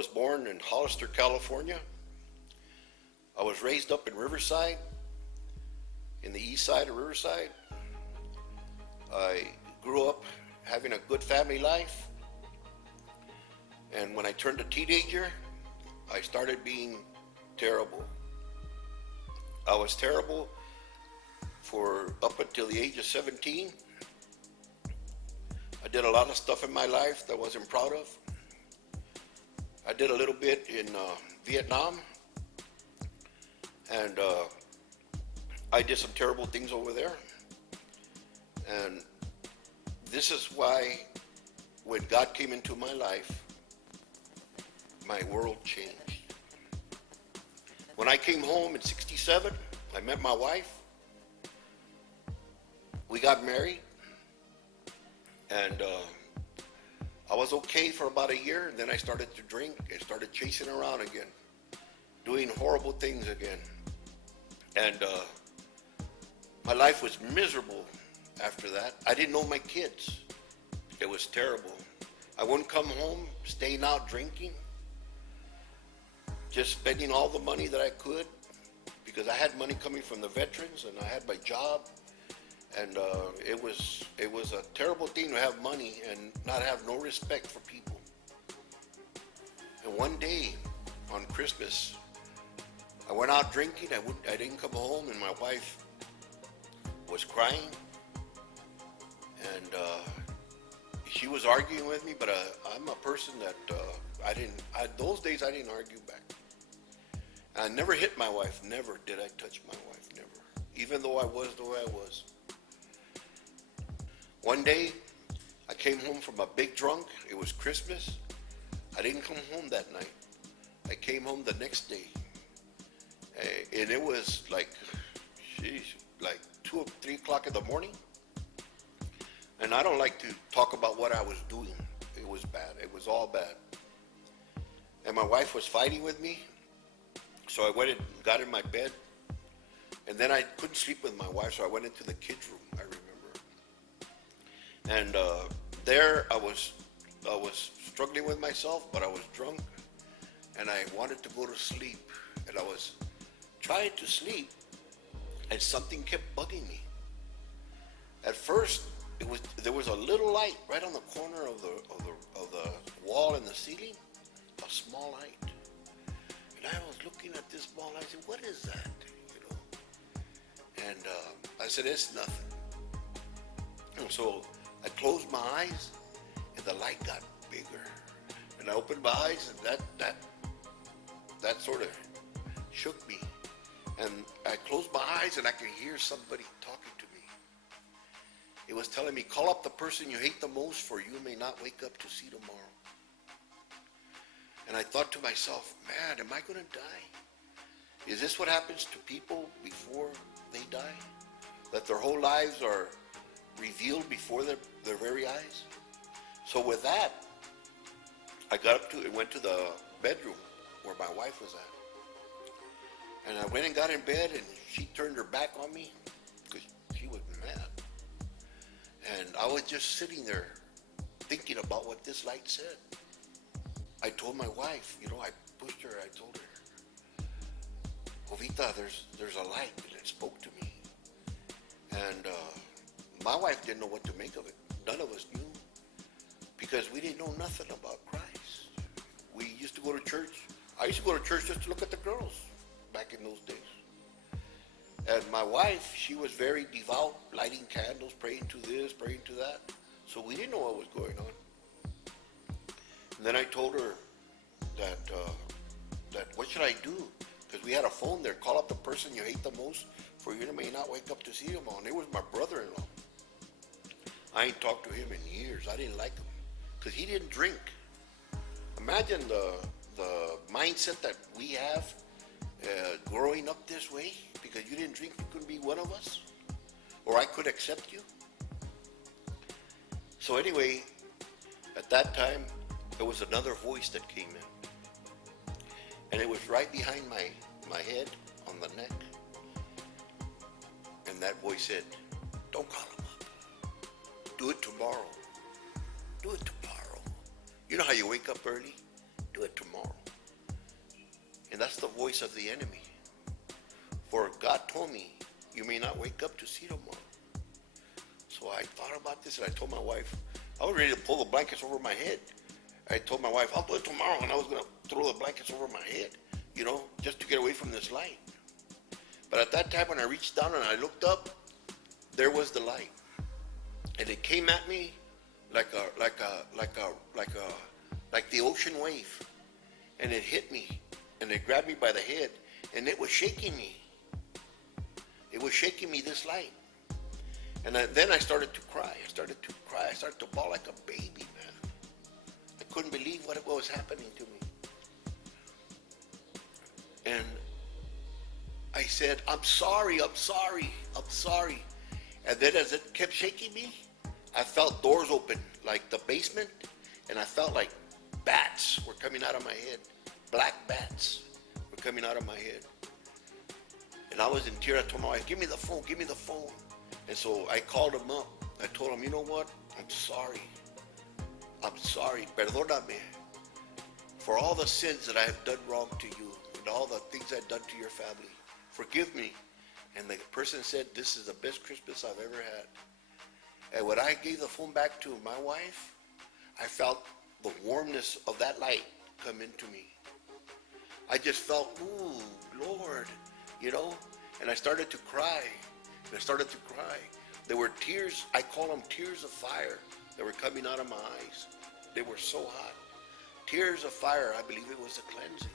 was born in Hollister, California. I was raised up in Riverside, in the east side of Riverside. I grew up having a good family life. And when I turned a teenager, I started being terrible. I was terrible for up until the age of 17. I did a lot of stuff in my life that I wasn't proud of. I did a little bit in Vietnam, and I did some terrible things over there. And this is why when God came into my life, my world changed. When I came home in '67, I met my wife. We got married, and I was okay for about a year, and then I started to drink and started chasing around again, doing horrible things again. And my life was miserable after that. I didn't know my kids. It was terrible. I wouldn't come home, staying out drinking, just spending all the money that I could, because I had money coming from the veterans and I had my job. And it was a terrible thing to have money and not have no respect for people. And one day on Christmas, I went out drinking. I didn't come home, and my wife was crying, and she was arguing with me. But I'm a person that those days I didn't argue back. I never hit my wife. Never did I touch my wife. Never, even though I was the way I was. One day, I came home from a big drunk. It was Christmas. I didn't come home that night. I came home the next day. And it was like 2 or 3 o'clock in the morning. And I don't like to talk about what I was doing. It was bad. It was all bad. And my wife was fighting with me. So I went and got in my bed. And then I couldn't sleep with my wife, so I went into the kids' room, I remember. And there I was struggling with myself, but I was drunk, and I wanted to go to sleep, and I was trying to sleep, and something kept bugging me. At first, there was a little light right on the corner of the wall and the ceiling, a small light, and I was looking at this small light. I said, "What is that?" And I said, "It's nothing." And so I closed my eyes, and the light got bigger. And I opened my eyes, and that sort of shook me. And I closed my eyes, and I could hear somebody talking to me. It was telling me, "Call up the person you hate the most, for you may not wake up to see tomorrow." And I thought to myself, man, am I going to die? Is this what happens to people before they die? That their whole lives are revealed before their very eyes? So with that, I got up and went to the bedroom where my wife was at. And I went and got in bed, and she turned her back on me because she was mad. And I was just sitting there thinking about what this light said. I told my wife, I pushed her, I told her, "Jovita, there's a light," and it spoke to me. And my wife didn't know what to make of it. None of us knew, because we didn't know nothing about Christ. We used to go to church. I used to go to church just to look at the girls back in those days. And my wife, she was very devout, lighting candles, praying to this, praying to that. So we didn't know what was going on. And then I told her that what should I do? Because we had a phone there. "Call up the person you hate the most, for you may not wake up to see him." And it was my brother-in-law. I ain't talked to him in years. I didn't like him because he didn't drink. Imagine the mindset that we have growing up this way. Because you didn't drink, you couldn't be one of us, or I could accept you. So anyway, at that time, there was another voice that came in, and it was right behind my head on the neck. And that voice said, "Don't call him up. Do it tomorrow. Do it tomorrow. You know how you wake up early? Do it tomorrow." that's the voice of the enemy. For God told me, you may not wake up to see tomorrow. So I thought about this and I told my wife, I was ready to pull the blankets over my head. I told my wife, I'll do it tomorrow, and I was going to throw the blankets over my head, just to get away from this light. But at that time, when I reached down and I looked up, there was the light. And it came at me like the ocean wave. And it hit me, and it grabbed me by the head, and it was shaking me. It was shaking me, this light. And then I started to cry. I started to bawl like a baby, man. I couldn't believe what was happening to me. And I said, I'm sorry. And then as it kept shaking me, I felt doors open, like the basement, and I felt like bats were coming out of my head. Black bats were coming out of my head. And I was in tears. I told my wife, give me the phone. And so I called him up. I told him, you know what? I'm sorry. Perdóname for all the sins that I have done wrong to you and all the things I've done to your family. Forgive me. And the person said, this is the best Christmas I've ever had. And when I gave the phone back to my wife, I felt the warmness of that light come into me. I just felt, ooh, Lord, and I started to cry. There were tears, I call them tears of fire, that were coming out of my eyes. They were so hot. Tears of fire, I believe it was a cleansing.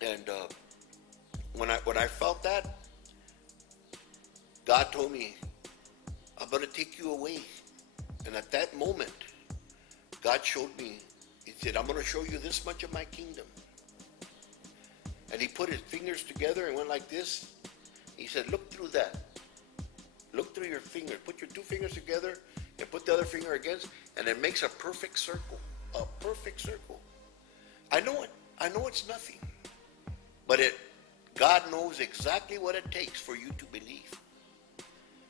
And when I felt that, God told me, I'm going to take you away. And at that moment, God showed me, he said, I'm going to show you this much of my kingdom. And he put his fingers together and went like this. He said, look through that. Look through your fingers. Put your two fingers together and put the other finger against, and it makes a perfect circle. A perfect circle. I know it. I know it's nothing. But God knows exactly what it takes for you to believe.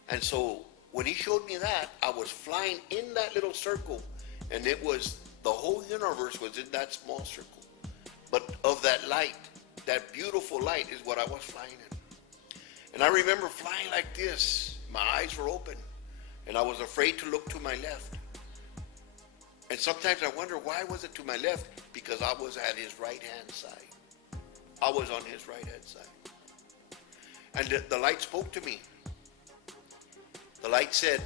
And so when he showed me that, I was flying in that little circle, and it was, the whole universe was in that small circle. But of that light, that beautiful light is what I was flying in. And I remember flying like this. My eyes were open, and I was afraid to look to my left. And sometimes I wonder, why was it to my left? Because I was at his right-hand side. I was on his right-hand side. And the light spoke to me. The light said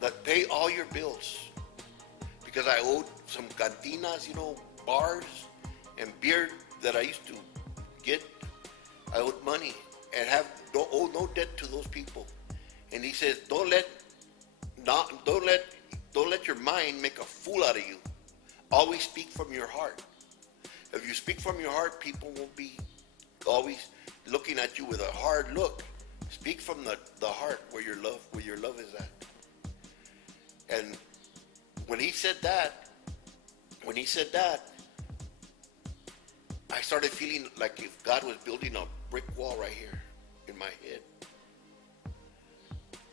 that pay all your bills, because I owed some cantinas, bars and beer that I used to get. I owed money and don't owe no debt to those people. And he says, don't let your mind make a fool out of you. Always speak from your heart. If you speak from your heart, people won't be always looking at you with a hard look. Speak from the heart where your love is at. And when he said that, I started feeling like if God was building a brick wall right here in my head.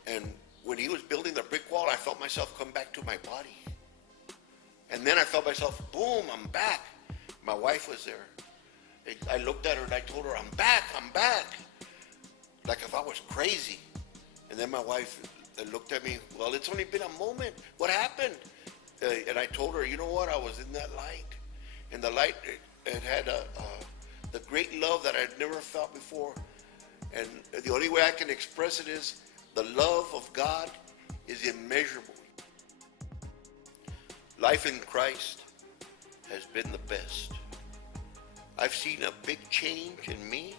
And when he was building the brick wall, I felt myself come back to my body. And then I felt myself, boom, I'm back. My wife was there. I looked at her and I told her, I'm back. Like if I was crazy. And then my wife looked at me, well, it's only been a moment. What happened? And I told her, you know what? I was in that light. And the light, it had the great love that I'd never felt before. And the only way I can express it is the love of God is immeasurable. Life in Christ has been the best. I've seen a big change in me.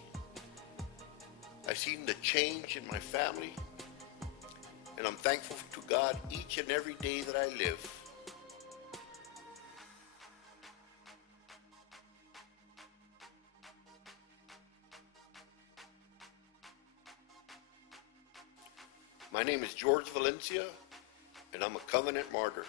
I've seen the change in my family. And I'm thankful to God each and every day that I live. My name is George Valencia, and I'm a covenant martyr.